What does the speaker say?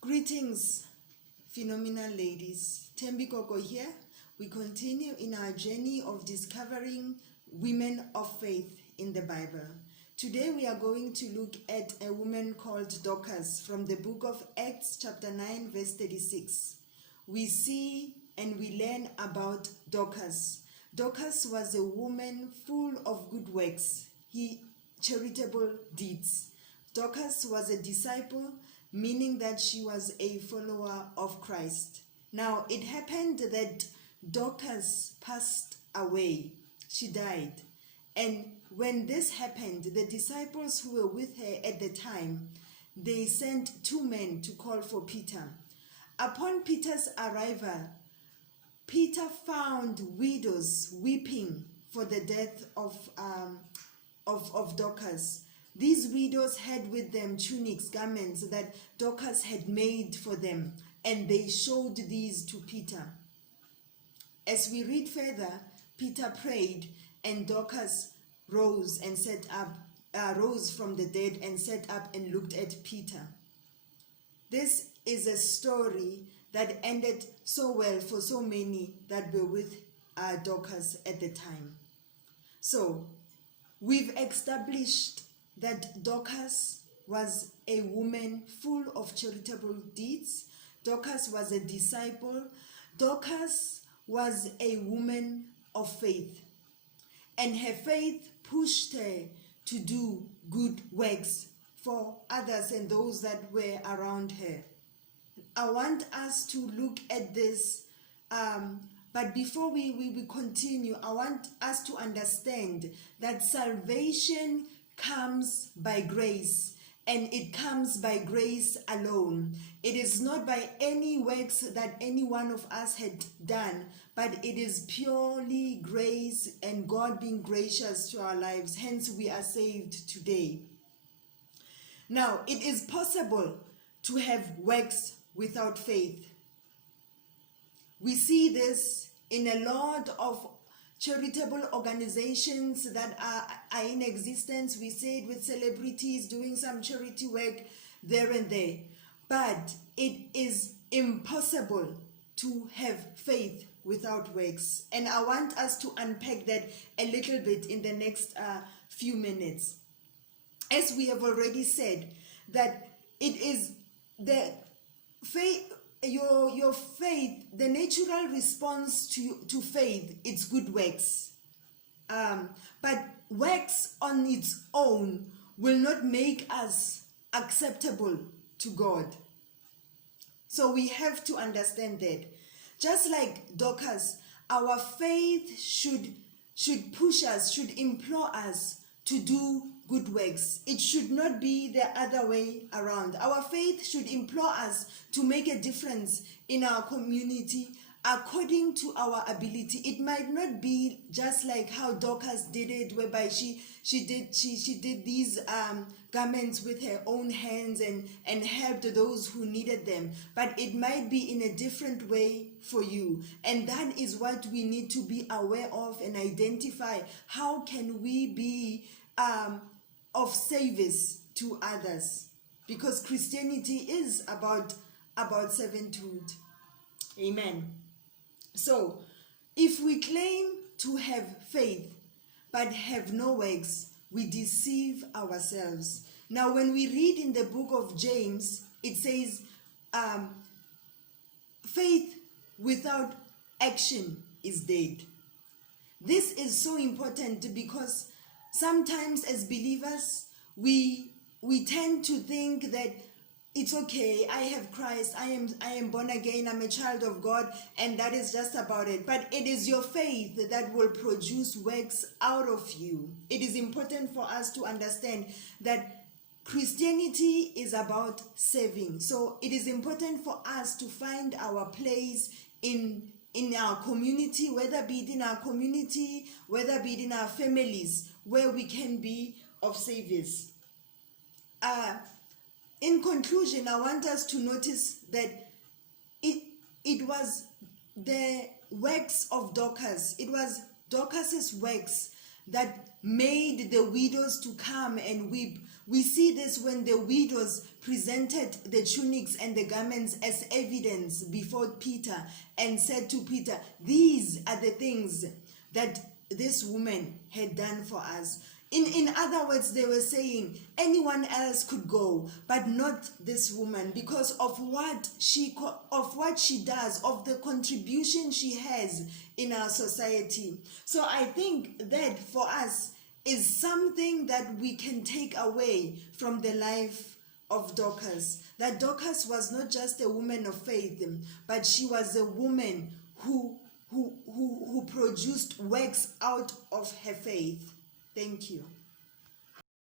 Greetings, phenomenal ladies. Thembi Koko here. We continue in our journey of discovering women of faith in the Bible. Today we are going to look at a woman called Dorcas from the book of Acts chapter 9 verse 36. We see and we learn about Dorcas. Dorcas was a woman full of good works, charitable deeds. Dorcas was a disciple, meaning that she was a follower of Christ. Now, it happened that Dorcas passed away. She died. And when this happened, the disciples who were with her at the time, they sent two men to call for Peter. Upon Peter's arrival, Peter found widows weeping for the death of Dorcas. These widows had with them tunics, garments that Dorcas had made for them, and they showed these to Peter. As we read further, Peter prayed, and Dorcas rose from the dead and sat up and looked at Peter. This is a story that ended so well for so many that were with Dorcas at the time. So, we've established that Dorcas was a woman full of charitable deeds. Dorcas was a disciple. Dorcas was a woman of faith. And her faith pushed her to do good works for others and those that were around her. I want us to look at this, but before we continue, I want us to understand that salvation comes by grace, and it comes by grace alone. It is not by any works that any one of us had done, but it is purely grace and God being gracious to our lives. Hence, we are saved today. Now, it is possible to have works without faith. We see this in a lot of charitable organizations that are in existence. We see it with celebrities doing some charity work there and there. But it is impossible to have faith without works. And I want us to unpack that a little bit in the next few minutes. As we have already said, that it is the faith, your faith, the natural response to faith, it's good works. But works on its own will not make us acceptable to God. So we have to understand that. Just like Dorcas, our faith should push us, should implore us to do good works. It should not be the other way around. Our faith should implore us to make a difference in our community according to our ability. It might not be just like how Dorcas did it, whereby she did these garments with her own hands and helped those who needed them. But it might be in a different way for you. And that is what we need to be aware of and identify. How can we be of service to others? Because Christianity is about servanthood. Amen. So, if we claim to have faith but have no works, we deceive ourselves. Now, when we read in the book of James, it says, faith without action is dead. This is so important because sometimes as believers, we tend to think that it's okay, I have Christ, I am born again, I'm a child of God, and that is just about it. But it is your faith that will produce works out of you. It is important for us to understand that Christianity is about serving. So it is important for us to find our place in our community, whether be it in our community, whether be it in our families, where we can be of service. In conclusion, I want us to notice that it was the works of Dorcas. It was Dorcas's works that made the widows to come and weep We see this when the widows presented the tunics and the garments as evidence before Peter and said to Peter, these are the things that this woman had done for us. In other words, they were saying anyone else could go, but not this woman, because of what she does, of the contribution she has in our society. So I think that for us is something that we can take away from the life of Dorcas. That Dorcas was not just a woman of faith, but she was a woman who produced works out of her faith. Thank you.